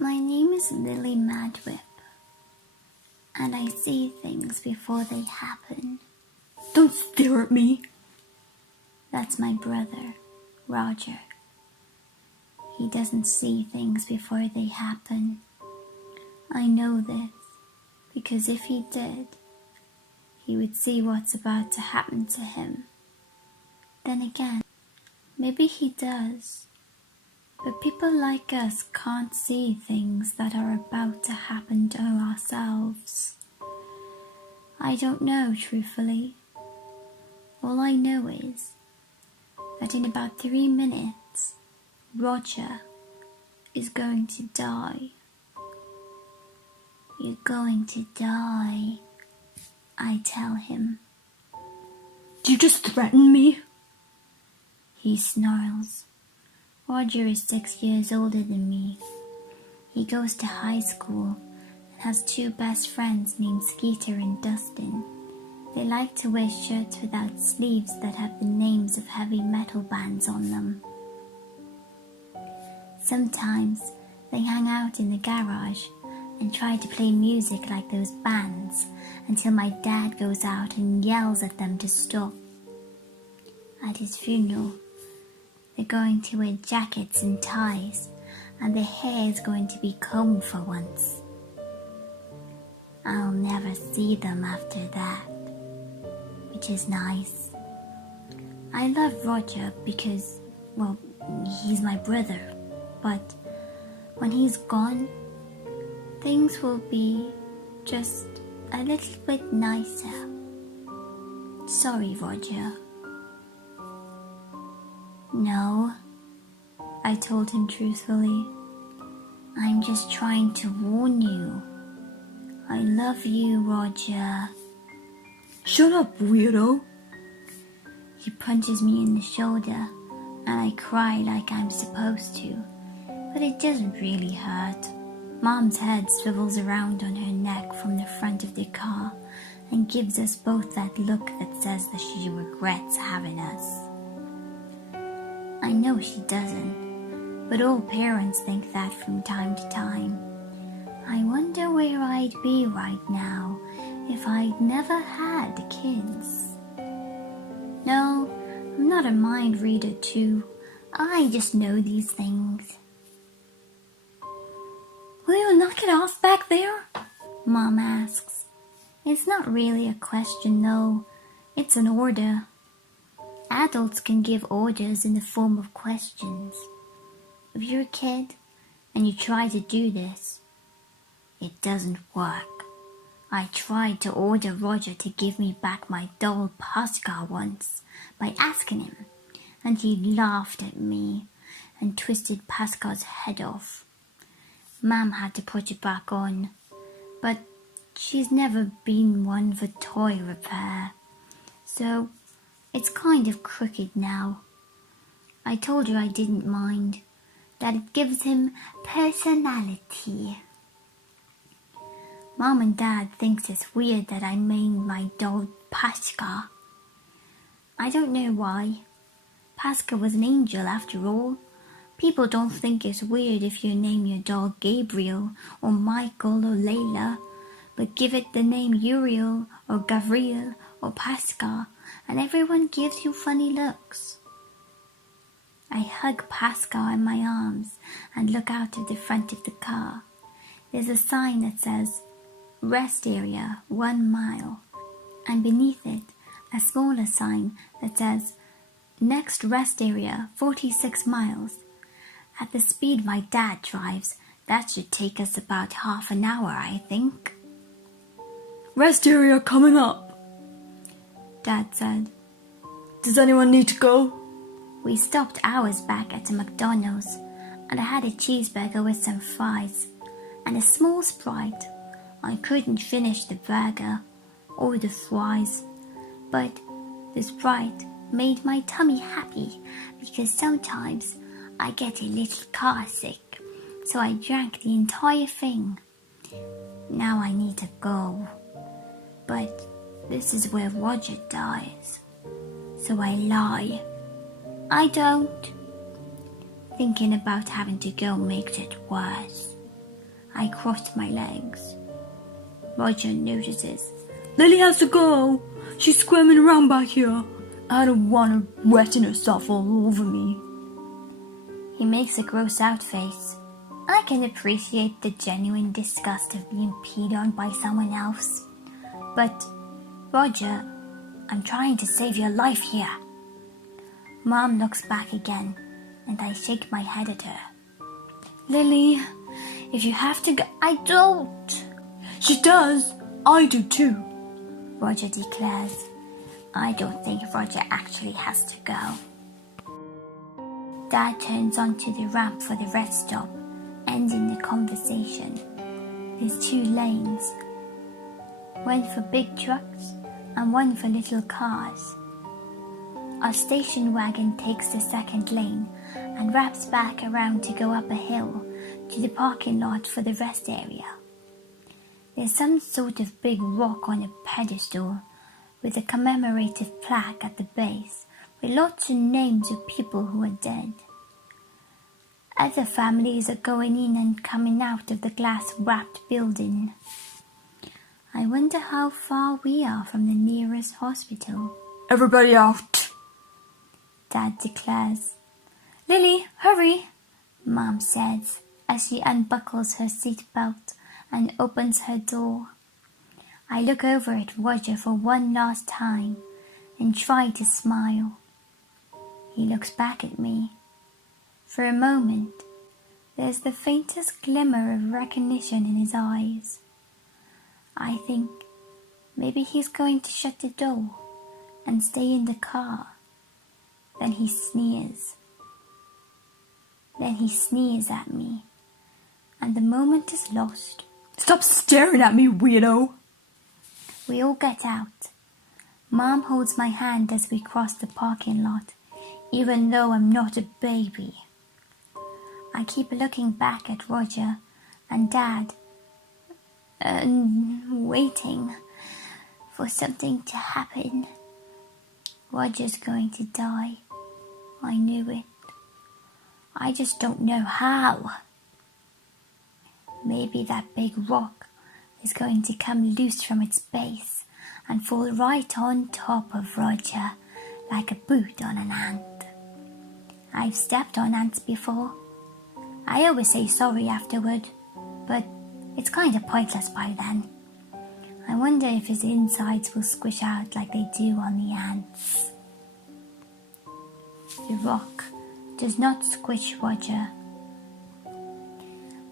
My name is Lily Madwhip, and I see things before they happen. Don't stare at me. That's my brother, Roger. He doesn't see things before they happen. I know this, because if he did, he would see what's about to happen to him. Then again, maybe he does. But people like us can't see things that are about to happen to ourselves. I don't know, truthfully. All I know is that in about 3 minutes, Roger is going to die. You're going to die, I tell him. Do you just threaten me? He snarls. Roger is 6 years older than me. He goes to high school and has 2 best friends named Skeeter and Dustin. They like to wear shirts without sleeves that have the names of heavy metal bands on them. Sometimes they hang out in the garage and try to play music like those bands until my dad goes out and yells at them to stop. At his funeral, they're going to wear jackets and ties, and their hair is going to be combed for once. I'll never see them after that, which is nice. I love Roger because, well, he's my brother, but when he's gone, things will be just a little bit nicer. Sorry, Roger. No, I told him truthfully. I'm just trying to warn you. I love you, Roger. Shut up, weirdo. He punches me in the shoulder, and I cry like I'm supposed to, but it doesn't really hurt. Mom's head swivels around on her neck from the front of the car and gives us both that look that says that she regrets having us. I know she doesn't, but all parents think that from time to time. I wonder where I'd be right now if I'd never had kids. No, I'm not a mind reader too. I just know these things. Will you knock it off back there? Mom asks. It's not really a question though. It's an order. Adults can give orders in the form of questions. If you're a kid and you try to do this, it doesn't work. I tried to order Roger to give me back my doll Pascal once by asking him, and he laughed at me and twisted Pascal's head off. Mom had to put it back on, but she's never been one for toy repair, so it's kind of crooked now. I told her I didn't mind, that it gives him personality. Mom and Dad thinks it's weird that I named my doll Pascal. I don't know why. Pascal was an angel after all. People don't think it's weird if you name your doll Gabriel or Michael or Layla, but give it the name Uriel or Gabriel or Pascal, and everyone gives you funny looks. I hug Pascal in my arms and look out of the front of the car. There's a sign that says, Rest Area 1 mile, and beneath it, a smaller sign that says, Next Rest Area 46 miles. At the speed my dad drives, that should take us about half an hour, I think. Rest area coming up, Dad said. Does anyone need to go? We stopped hours back at a McDonald's, and I had a cheeseburger with some fries and a small Sprite. I couldn't finish the burger or the fries, but the Sprite made my tummy happy because sometimes I get a little car sick, so I drank the entire thing. Now I need to go, but this is where Roger dies, so I lie. I don't. Thinking about having to go makes it worse. I crossed my legs. Roger notices. Lily has to go. She's squirming around back here. I don't want her wetting herself all over me. He makes a gross out face. I can appreciate the genuine disgust of being peed on by someone else. But, Roger, I'm trying to save your life here. Mom looks back again, and I shake my head at her. Lily, if you have to go... I don't. She does. I do too. Roger declares. I don't think Roger actually has to go. Dad turns onto the ramp for the rest stop, ending the conversation. There's 2 lanes. One for big trucks and one for little cars. Our station wagon takes the second lane and wraps back around to go up a hill to the parking lot for the rest area. There's some sort of big rock on a pedestal with a commemorative plaque at the base with lots of names of people who are dead. Other families are going in and coming out of the glass-wrapped building. I wonder how far we are from the nearest hospital. Everybody out. Dad declares. Lily, hurry, Mom says as she unbuckles her seatbelt and opens her door. I look over at Roger for one last time and try to smile. He looks back at me. For a moment, there's the faintest glimmer of recognition in his eyes. I think maybe he's going to shut the door and stay in the car. Then he sneers. Then he sneers at me, and the moment is lost. Stop staring at me, weirdo. We all get out. Mom holds my hand as we cross the parking lot, even though I'm not a baby. I keep looking back at Roger and Dad, waiting for something to happen. Roger's going to die. I knew it. I just don't know how. Maybe that big rock is going to come loose from its base and fall right on top of Roger like a boot on an ant. I've stepped on ants before. I always say sorry afterward, but it's kind of pointless by then. I wonder if his insides will squish out like they do on the ants. The rock does not squish Roger.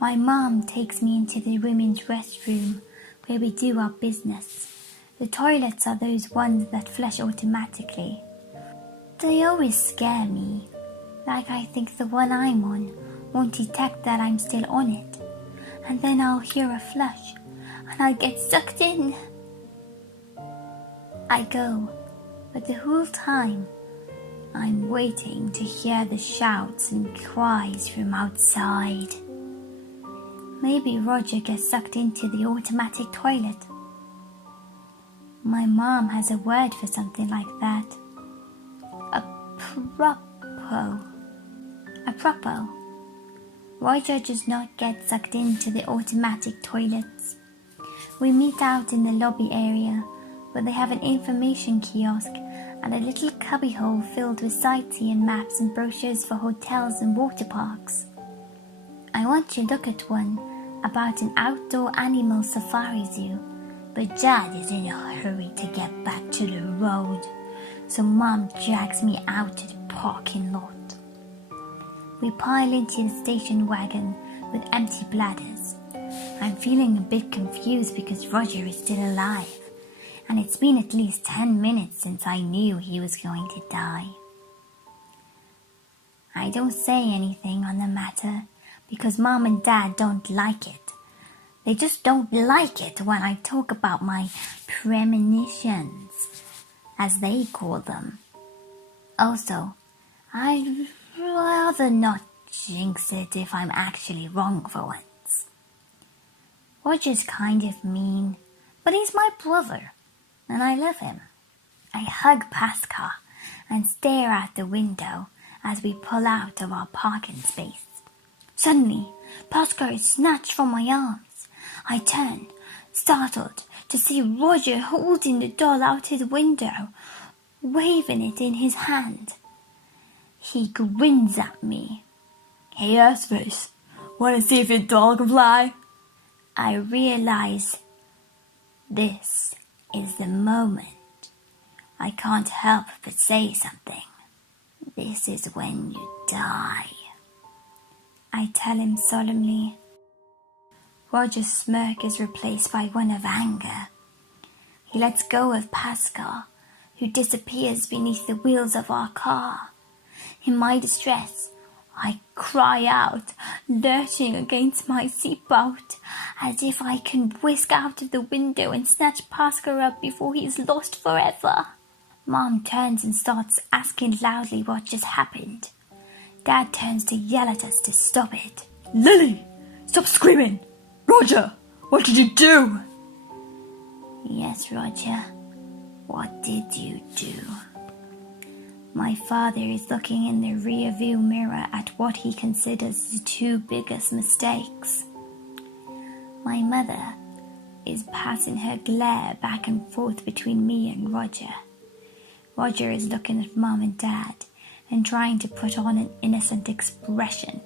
My mom takes me into the women's restroom where we do our business. The toilets are those ones that flush automatically. They always scare me, like I think the one I'm on won't detect that I'm still on it, and then I'll hear a flush and I get sucked in. I go, but the whole time I'm waiting to hear the shouts and cries from outside. Maybe Roger gets sucked into the automatic toilet. My mom has a word for something like that. Apropos. Roger does not get sucked into the automatic toilets. We meet out in the lobby area where they have an information kiosk and a little cubbyhole filled with sightseeing maps and brochures for hotels and water parks. I want to look at one about an outdoor animal safari zoo, but Dad is in a hurry to get back to the road, so Mom drags me out to the parking lot. We pile into the station wagon with empty bladders. I'm feeling a bit confused because Roger is still alive, and it's been at least 10 minutes since I knew he was going to die. I don't say anything on the matter because Mom and Dad don't like it. They just don't like it when I talk about my premonitions, as they call them. Also, I'd rather not jinx it if I'm actually wrong for once. Roger's kind of mean, but he's my brother, and I love him. I hug Pascal and stare out the window as we pull out of our parking space. Suddenly, Pascal is snatched from my arms. I turn, startled, to see Roger holding the doll out his window, waving it in his hand. He grins at me. Hey, Assface, wanna see if your doll can fly? I realize this is the moment. I can't help but say something. This is when you die. I tell him solemnly. Roger's smirk is replaced by one of anger. He lets go of Pascal, who disappears beneath the wheels of our car. In my distress, I cry out, lurching against my seatbelt, as if I can whisk out of the window and snatch Pascal up before he is lost forever. Mom turns and starts asking loudly what just happened. Dad turns to yell at us to stop it. Lily, stop screaming! Roger, what did you do? Yes, Roger, what did you do? My father is looking in the rear-view mirror at what he considers the two biggest mistakes. My mother is passing her glare back and forth between me and Roger. Roger is looking at Mom and Dad and trying to put on an innocent expression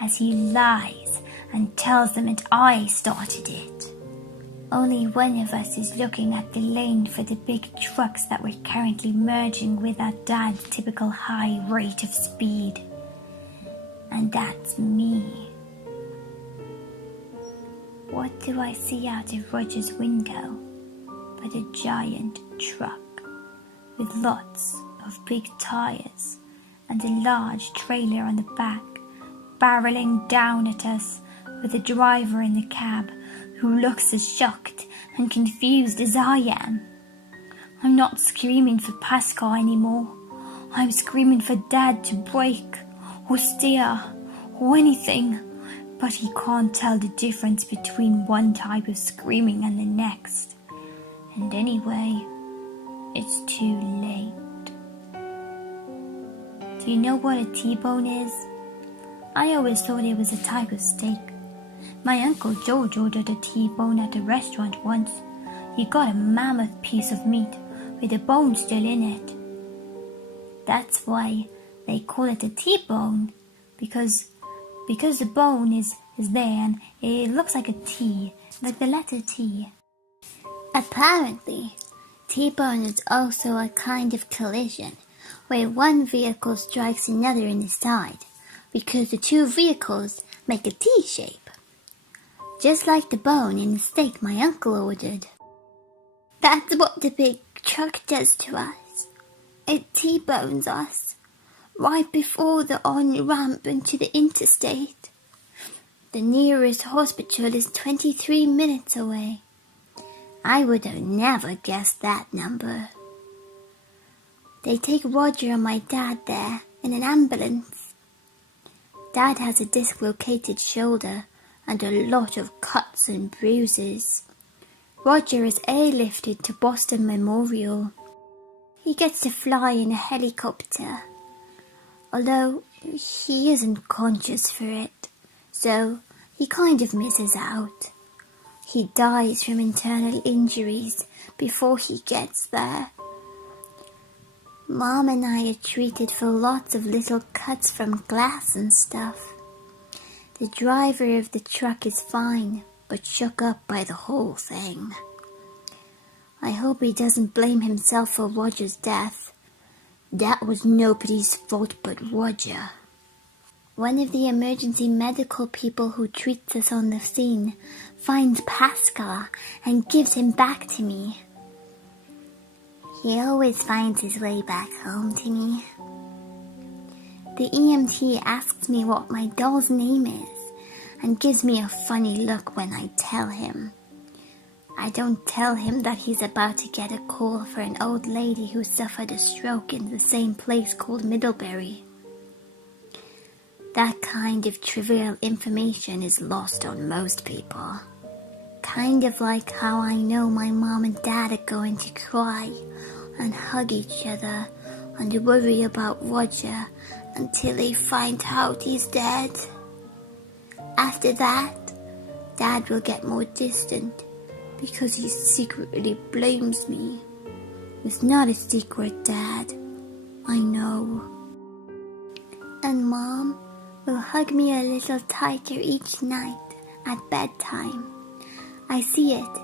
as he lies and tells them that I started it. Only one of us is looking at the lane for the big trucks that were currently merging with our dad's typical high rate of speed. And that's me. What do I see out of Roger's window but a giant truck with lots of big tires and a large trailer on the back, barreling down at us with a driver in the cab who looks as shocked and confused as I am. I'm not screaming for Pascal anymore. I'm screaming for Dad to brake or steer or anything, but he can't tell the difference between one type of screaming and the next. And anyway, it's too late. Do you know what a T-bone is? I always thought it was a type of steak. My Uncle George ordered a T-bone at a restaurant once. He got a mammoth piece of meat with the bone still in it. That's why they call it a T-bone, because the bone is there and it looks like a T, like the letter T. Apparently, T-bone is also a kind of collision where one vehicle strikes another in the side because the two vehicles make a T shape. Just like the bone in the steak my uncle ordered. That's what the big truck does to us. It T-bones us right before the on-ramp into the interstate. The nearest hospital is 23 minutes away. I would have never guessed that number. They take Roger and my dad there in an ambulance. Dad has a dislocated shoulder and a lot of cuts and bruises. Roger is airlifted to Boston Memorial. He gets to fly in a helicopter, although he isn't conscious for it, so he kind of misses out. He dies from internal injuries before he gets there. Mom and I are treated for lots of little cuts from glass and stuff. The driver of the truck is fine, but shook up by the whole thing. I hope he doesn't blame himself for Roger's death. That was nobody's fault but Roger. One of the emergency medical people who treats us on the scene finds Pascal and gives him back to me. He always finds his way back home to me. The EMT asks me what my doll's name is and gives me a funny look when I tell him. I don't tell him that he's about to get a call for an old lady who suffered a stroke in the same place called Middlebury. That kind of trivial information is lost on most people. Kind of like how I know my mom and dad are going to cry and hug each other and worry about Roger until they find out he's dead. After that, Dad will get more distant because he secretly blames me. It's not a secret, Dad. I know. And Mom will hug me a little tighter each night at bedtime. I see it,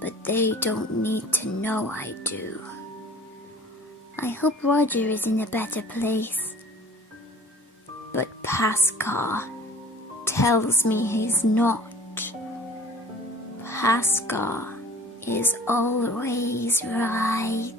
but they don't need to know I do. I hope Roger is in a better place. But Pascal tells me he's not. Pascal is always right.